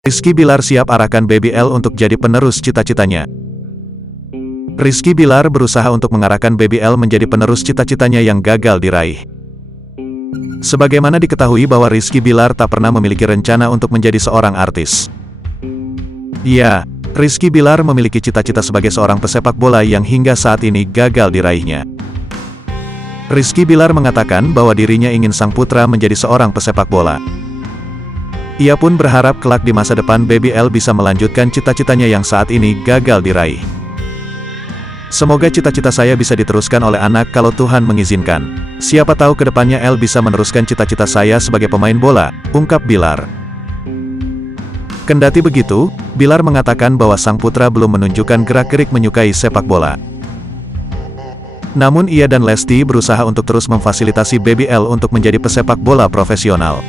Rizky Bilar siap arahkan Baby L untuk jadi penerus cita-citanya. Rizky Bilar berusaha untuk mengarahkan Baby L menjadi penerus cita-citanya yang gagal diraih. Sebagaimana diketahui bahwa Rizky Bilar tak pernah memiliki rencana untuk menjadi seorang artis. Ya, Rizky Bilar memiliki cita-cita sebagai seorang pesepak bola yang hingga saat ini gagal diraihnya. Rizky Bilar mengatakan bahwa dirinya ingin sang putra menjadi seorang pesepak bola. Ia pun berharap kelak di masa depan Baby L bisa melanjutkan cita-citanya yang saat ini gagal diraih. Semoga cita-cita saya bisa diteruskan oleh anak kalau Tuhan mengizinkan. Siapa tahu kedepannya L bisa meneruskan cita-cita saya sebagai pemain bola, ungkap Bilar. Kendati begitu, Bilar mengatakan bahwa sang putra belum menunjukkan gerak-gerik menyukai sepak bola. Namun ia dan Lesti berusaha untuk terus memfasilitasi Baby L untuk menjadi pesepak bola profesional.